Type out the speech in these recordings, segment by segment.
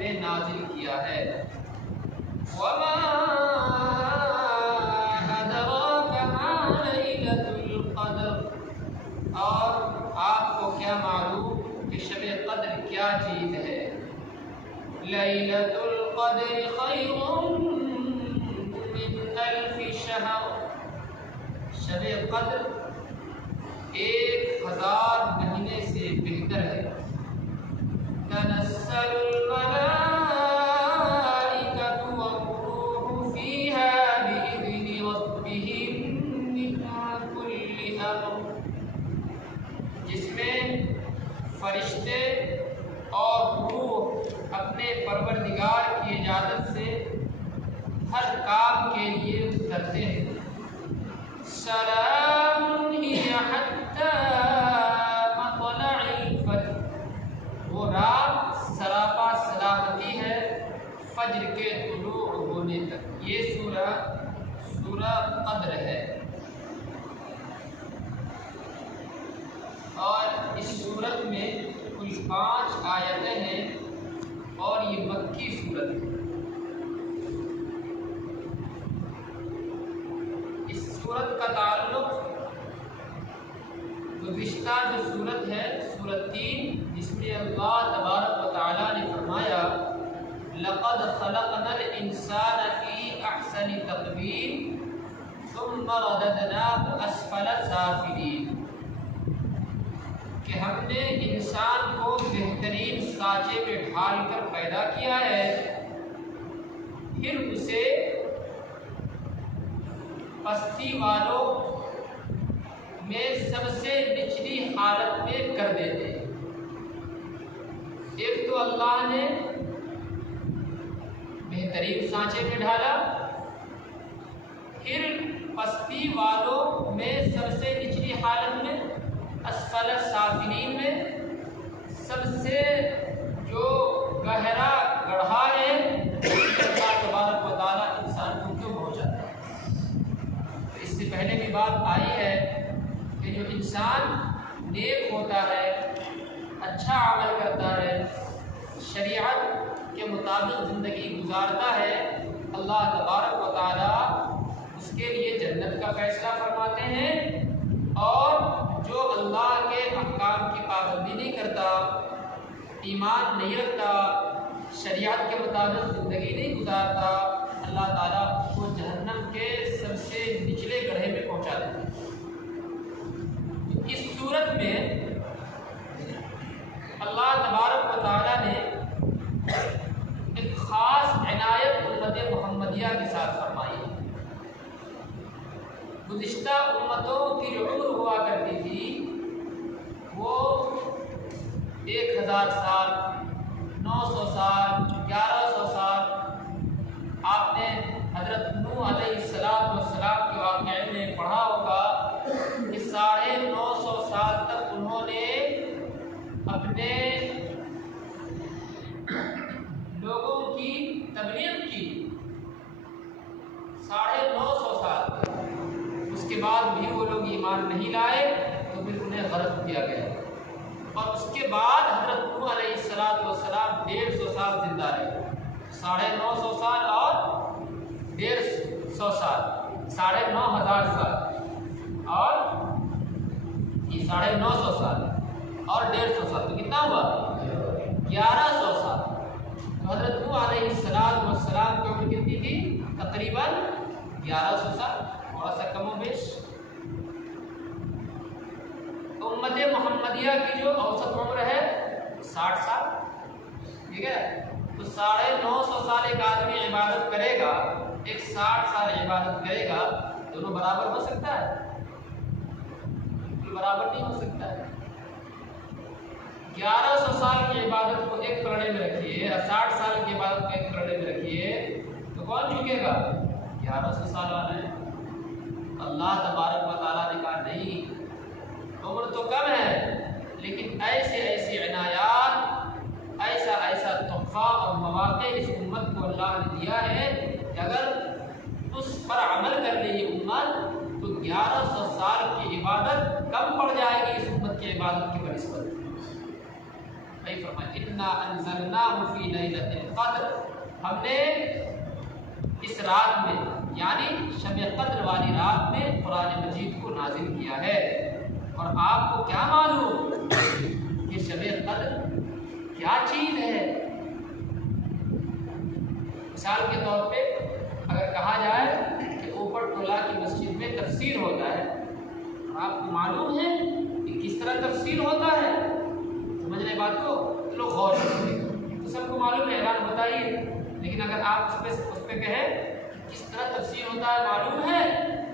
میں نازل کیا ہے۔ وما ادراک ما لیلۃ القدر، اور آپ کو کیا معلوم کہ شب قدر کیا چیز ہے؟ لیلۃ القدر خیر من الف شہر، شب قدر 1000 مہینے سے بہتر ہے۔ تنزل الملائکۃ والروح فیہا بإذن ربہم من کل امر، جس میں فرشتے اور روح اپنے پروردگار کی اجازت سے ہر کام کے لیے اترتے ہیں۔ سلام ہی حتی مطلع الفجر، وہ رات سراپا سلامتی ہے فجر کے طلوع ہونے تک۔ یہ سورہ قدر ہے، اور اس سورت میں کل 5 آیتیں ہیں، اور یہ مکی سورت ہے۔ اس سورت کا تعلق گزشتہ جو سورت ہے سورت 3، جس میں اللہ تبارک و تعالیٰ نے فرمایا لقد خلقنا الانسان فی احسن تقویم ثم رددناه اسفل سافلین، کہ ہم نے انسان کو بہترین سانچے میں ڈھال کر پیدا کیا ہے، پھر اسے پستی والوں میں سب سے نچلی حالت میں کر دیتے ہیں۔ ایک تو اللہ نے بہترین سانچے میں ڈھالا، پھر پستی والوں میں سب سے نچلی حالت میں اسفل سافلین میں سب سے جو گہرا گڑھا ہے، اللہ تبارک و تعالیٰ انسان کو کیوں پہنچاتا ہے؟ اس سے پہلے بھی بات آئی ہے کہ جو انسان نیک ہوتا ہے، اچھا عمل کرتا ہے، شریعت کے مطابق زندگی گزارتا ہے، اللہ تبارک و تعالیٰ اس کے لیے جنت کا فیصلہ فرماتے ہیں، اور جو اللہ کے احکام کی پابندی نہیں کرتا، ایمان نہیں رکھتا، شریعت کے مطابق زندگی نہیں گزارتا، اللہ تعالیٰ اس کو جہنم کے سب سے نچلے گڑھے میں پہنچا دیتے ہیں۔ اس صورت میں اللہ تبارک و تعالیٰ نے ایک خاص عنایت امت محمدیہ کے ساتھ فرمائی ہے۔ گزشتہ امتوں کی جو عمر ہوا کرتی تھی وہ 1000 سال، 900 سال، 1100 سال۔ آپ نے حضرت نوح علیہ السلام کے واقعے میں پڑھا ہوگا کہ 950 سال تک انہوں نے اپنے لوگوں کی تبلیغ کی، 950 سال تک۔ اس کے بعد بھی وہ لوگ ایمان نہیں لائے تو پھر انہیں غرق کیا گیا، اور اس کے بعد حضرت نوح علیہ السلام 150 سال زندہ رہے۔ 950 سال اور 150 سال، 9500 سال، اور یہ 950 سال اور 150 سال، تو کتنا ہوا؟ 1100 سال۔ تو حضرت نوح علیہ السلام کی عمر کتنی تھی؟ تقریباً 1100 سال، تھوڑا سا کم و بیش۔ امت محمدیہ کی جو اوسط عمر ہے 60 سال، ٹھیک ہے؟ تو 950 سال ایک آدمی عبادت کرے گا، ایک 60 سال عبادت کرے گا، دونوں برابر ہو سکتا ہے؟ برابر نہیں ہو سکتا ہے۔ 1100 سال کی عبادت کو ایک پلڑے میں رکھیے، 60 سال کی عبادت کو ایک پلڑے میں رکھیے، تو کون جھکے گا؟ 1100 سال والا ہے۔ اللہ تبارک و تعالیٰ نے کہا نہیں، عمر تو کم ہے، لیکن ایسی عنایات، ایسا تحفہ اور مواقع اس امت کو اللہ نے دیا ہے کہ اگر اس پر عمل کر لے یہ امت تو 1100 سال کی عبادت کم پڑ جائے گی اس امت کی عبادت کی بنسبت۔ صحیح فرمایا انا انزلناہ فی لیلۃ القدر، ہم نے اس رات میں یعنی شب قدر والی رات میں قرآن مجید کو نازل کیا ہے۔ اور آپ کو کیا معلوم کہ شب قدر کیا چیز ہے؟ مثال کے طور پہ اگر کہا جائے کہ اوپر ٹولہ کی مسجد میں تفسیر ہوتا ہے، آپ کو معلوم ہے کہ کس طرح تفسیر ہوتا ہے؟ سمجھ رہے بات کو؟ چلو غور سے سنیے، تو سب کو معلوم ہے، اعلان ہوتا ہی ہے، لیکن اگر آپ اس پہ کہیں کس طرح تفسیر ہوتا ہے معلوم ہے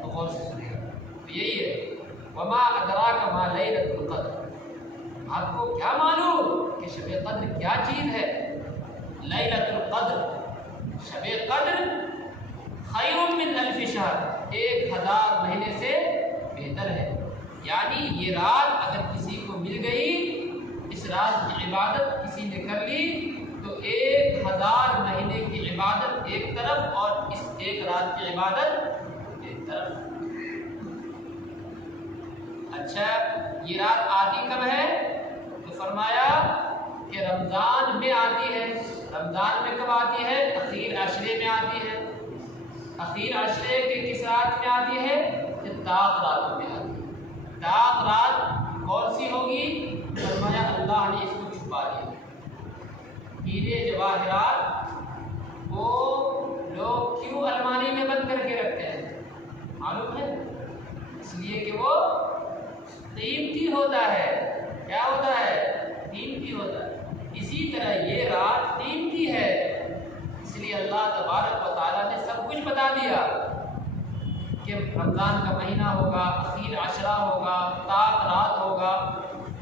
تو غور سے سنیے گا۔ تو یہی ہے وما ادراک ما لیلۃ القدر، آپ کو کیا معلوم کہ شب قدر کیا چیز ہے؟ لیلۃ القدر، شب قدر خیر من الف شہر، 1000 مہینے سے بہتر ہے۔ یعنی یہ رات اگر کسی کو مل گئی، اس رات کی عبادت کسی نے کر لی تو 1000 مہینے کی عبادت ایک طرف اور اس ایک رات کی عبادت ایک طرف۔ اچھا یہ رات آتی کب ہے؟ تو فرمایا کہ رمضان میں آتی ہے۔ رمضان میں کب آتی ہے؟ اخیر عشرے میں آتی ہے۔ اخیر عشرے کے کس رات میں آتی ہے؟ داغ رات میں آتی ہے۔ داغ رات کون سی ہوگی؟ فرمایا اللہ نے اس کو چھپا دیا۔ ہیرے جواہرات وہ لوگ کیوں الماری میں بند کر کے رکھتے ہیں؟ معلوم ہے؟ اس لیے کہ وہ قیمتی ہوتا ہے۔ کیا ہوتا ہے؟ قیمتی ہوتا ہے۔ اسی طرح یہ رات قیمتی ہے، اس لیے اللہ تبارک و تعالیٰ نے سب کچھ بتا دیا کہ رمضان کا مہینہ ہوگا، اخیر عشرہ ہوگا، طاق رات ہوگا،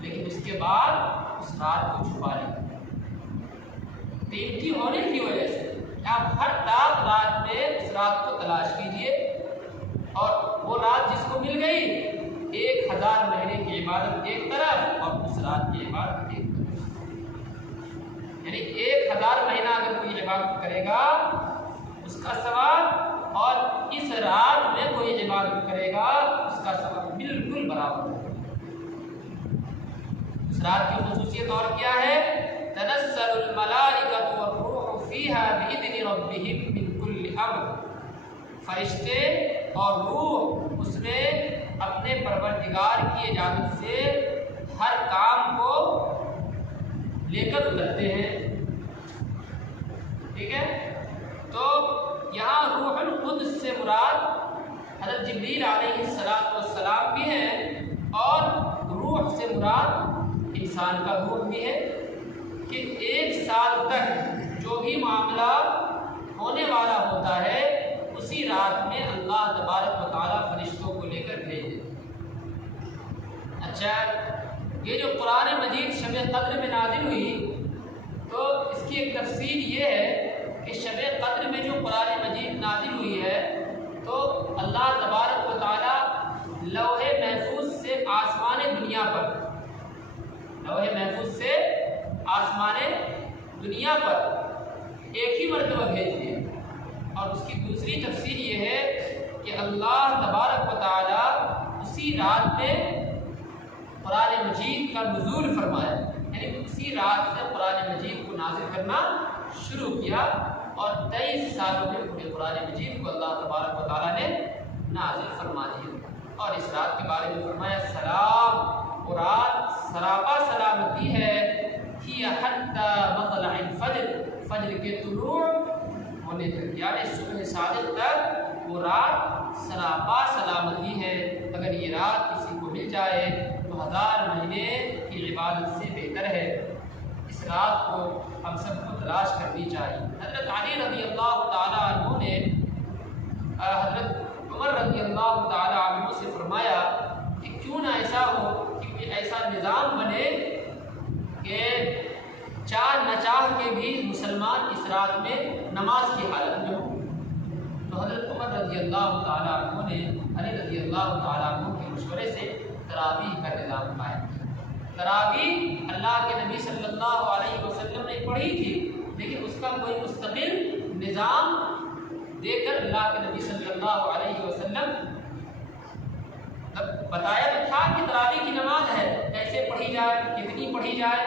لیکن اس کے بعد اس رات کو چھپا لیا قیمتی ہونے کی وجہ سے۔ آپ ہر طاق رات میں اس رات کو تلاش کیجئے، اور وہ رات جس کو مل گئی 1000 مہینے کی عبادت ایک طرف اور اس رات کی عبادت ایک طرف، یعنی 1000 مہینہ اگر کوئی عبادت کرے گا اس کا ثواب، اور اس رات میں کوئی عبادت کرے گا اس کا ثواب بالکل برابر ہوگا۔ اس رات کی خصوصیت اور کیا ہے؟ تنزل الملائکۃ والروح فیہا بإذن ربہم من کل امر، فرشتے اور روح اس میں اپنے پروردگار کی اجازت سے ہر کام کو لے کر اترتے ہیں۔ ٹھیک ہے؟ تو یہاں روح القدس سے مراد حضرت جبریل علیہ السلام بھی ہیں، اور روح سے مراد انسان کا روح بھی ہے، کہ 1 سال تک جو بھی معاملہ ہونے والا ہوتا ہے اسی رات میں اللہ تبارک و تعالیٰ فرشتوں کو لے کر بھیج دیتے ہیں۔ اچھا یہ جو قرآن مجید شب قدر میں نازل ہوئی، تو اس کی ایک تفصیل یہ ہے کہ شب قدر میں جو قرآن مجید نازل ہوئی ہے تو اللہ تبارک و تعالیٰ لوح محفوظ سے آسمان دنیا پر، لوح محفوظ سے آسمان دنیا پر ایک ہی مرتبہ بھیج دیا۔ اور اس کی دوسری تفسیر یہ ہے کہ اللہ تبارک و تعالیٰ اسی رات میں قرآن مجید کا نزول فرمایا، یعنی اسی رات سے قرآن مجید کو نازل کرنا شروع کیا، اور 23 سالوں میں پورے قرآن مجید کو اللہ تبارک و تعالیٰ نے نازل فرما دیا۔ اور اس رات کے بارے میں فرمایا سلام، وہ رات سراپا سلامتی ہے، ہی حتی مطلع الفجر، فجر کے طلوع ہونے تک، یعنی صبح صادق تک وہ رات سراپا سلامتی ہے۔ اگر یہ رات کسی کو مل جائے تو 1000 مہینے کی عبادت سے بہتر ہے۔ اس رات کو ہم سب کو تلاش کرنی چاہیے۔ حضرت علی رضی اللہ تعالیٰ عنہ نے حضرت عمر رضی اللہ تعالیٰ عنہ سے فرمایا کہ کیوں نہ ایسا ہو کہ کوئی ایسا نظام بنے کہ چاہ نہ چاہ کے بھی مسلمان اس رات میں نماز کی حالت میں ہوں۔ تو حضرت عمر رضی اللہ تعالیٰ عنہ نے علی رضی اللہ تعالیٰ عنہ کے مشورے سے تراویح کا نظام قائم کیا۔ تراویح اللہ کے نبی صلی اللہ علیہ وسلم نے پڑھی تھی، لیکن اس کا کوئی مستقل نظام دے کر اللہ کے نبی صلی اللہ علیہ وسلم بتایا تو تھا کہ تراویح کی نماز ہے، کیسے پڑھی جائے، کتنی پڑھی جائے،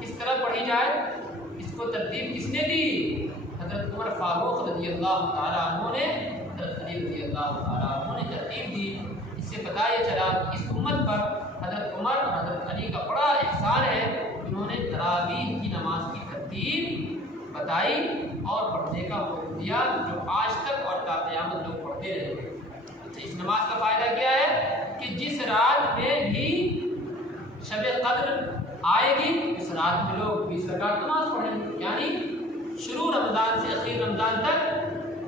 کس طرح پڑھی جائے، اس کو ترتیب کس نے دی؟ حضرت عمر فاروق رضی اللہ تعالیٰ عنہ نے، حضرت علی رضی اللہ تعالیٰ عنہ نے ترتیب دی۔ اس سے پتہ یہ چلا کہ اس امت پر حضرت عمر اور حضرت علی کا بڑا احسان ہے، جنہوں نے تراویح کی نماز کی ترتیب بتائی اور پڑھنے کا حکم دیا، جو آج تک اور تا قیامت لوگ پڑھتے رہے۔ اس نماز کا فائدہ کیا ہے کہ جس رات میں بھی شب قدر آئے گی، اس رات میں لوگ 20 رکعت نماز پڑھیں گے، یعنی شروع رمضان سے اخیر رمضان تک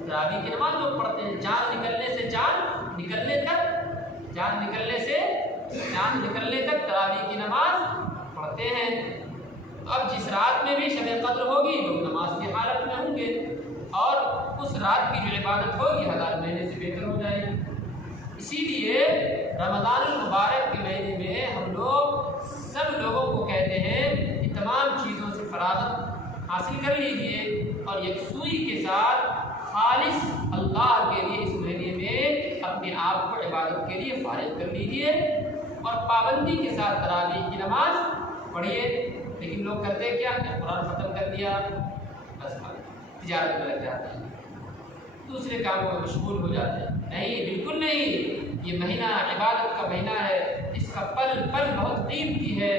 تراویح کی نماز لوگ پڑھتے ہیں۔ چاند نکلنے سے چاند نکلنے تک تراویح کی نماز پڑھتے ہیں۔ تو اب جس رات میں بھی شب قدر ہوگی، لوگ نماز کی حالت میں ہوں گے اور اس رات کی جو عبادت ہوگی 1000 مہینے سے بہتر ہو جائے گی۔ اسی لیے رمضان المبارک کے مہینے میں ہم لوگ سب لوگوں کو کہتے ہیں کہ تمام چیزوں سے فراغت حاصل کر لیجئے اور یکسوئی کے ساتھ خالص اللہ کے لیے اس مہینے میں اپنے آپ کو عبادت کے لیے فارغ کر لیجئے اور پابندی کے ساتھ تراویح کی نماز پڑھیے۔ لیکن لوگ کرتے کیا؟ قرآن ختم کر دیا، بس تجارت میں لگ جاتے ہیں، دوسرے کاموں میں مشغول ہو جاتے ہیں۔ نہیں، بالکل نہیں، یہ مہینہ عبادت کا مہینہ ہے، اس کا پل پل بہت قیمتی ہے۔